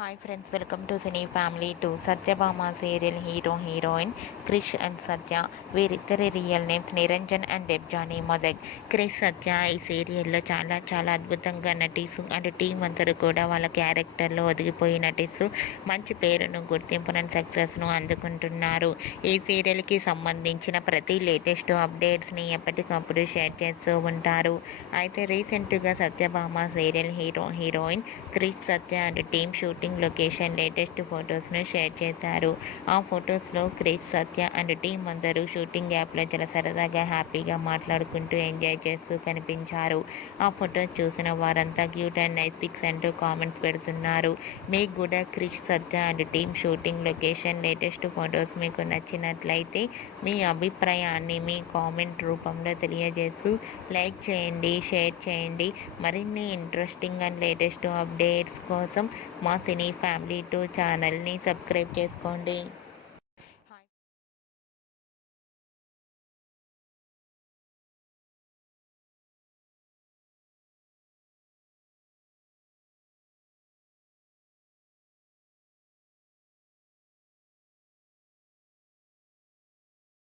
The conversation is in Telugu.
Hi friends, welcome to cine family two. Satyabhama serial hero heroine Krish and Satya. వీరిద్దరి real names Niranjan and Debjani Modak. Krish Satya ఈ సీరియల్లో చాలా అద్భుతంగా నటిస్తూ అండ్ టీం అందరూ కూడా వాళ్ళ క్యారెక్టర్లో ఒదిగిపోయి నటిస్తూ మంచి పేరును, గుర్తింపును, సక్సెస్ను అందుకుంటున్నారు. ఈ సీరియల్కి సంబంధించిన ప్రతి లేటెస్ట్ అప్డేట్స్ని ఎప్పటికప్పుడు షేర్ చేస్తూ ఉంటారు. అయితే రీసెంట్గా Satyabhama serial hero heroine Krish Satya and team shooting location latest ఫొటోస్ను షేర్ చేశారు. ఆ ఫొటోస్లో క్రిష్ సత్య అండ్ టీం అందరూ షూటింగ్ యాప్లో చాలా సరదాగా హ్యాపీగా మాట్లాడుకుంటూ ఎంజాయ్ చేస్తూ కనిపించారు. ఆ ఫొటోస్ చూసిన వారంతా క్యూట్ అండ్ నైస్ పిక్స్ అంటూ కామెంట్స్ పెడుతున్నారు. మీకు కూడా Krish Satya and team shooting location latest photos మీకు నచ్చినట్లయితే మీ అభిప్రాయాన్ని మీ కామెంట్ రూపంలో తెలియజేస్తూ లైక్ చేయండి, షేర్ చేయండి. మరిన్ని ఇంట్రెస్టింగ్ అండ్ లేటెస్ట్ అప్డేట్స్ కోసం మా సినీ ఫ్యామిలీ 2 ఛానల్ని సబ్స్క్రైబ్ చేసుకోండి.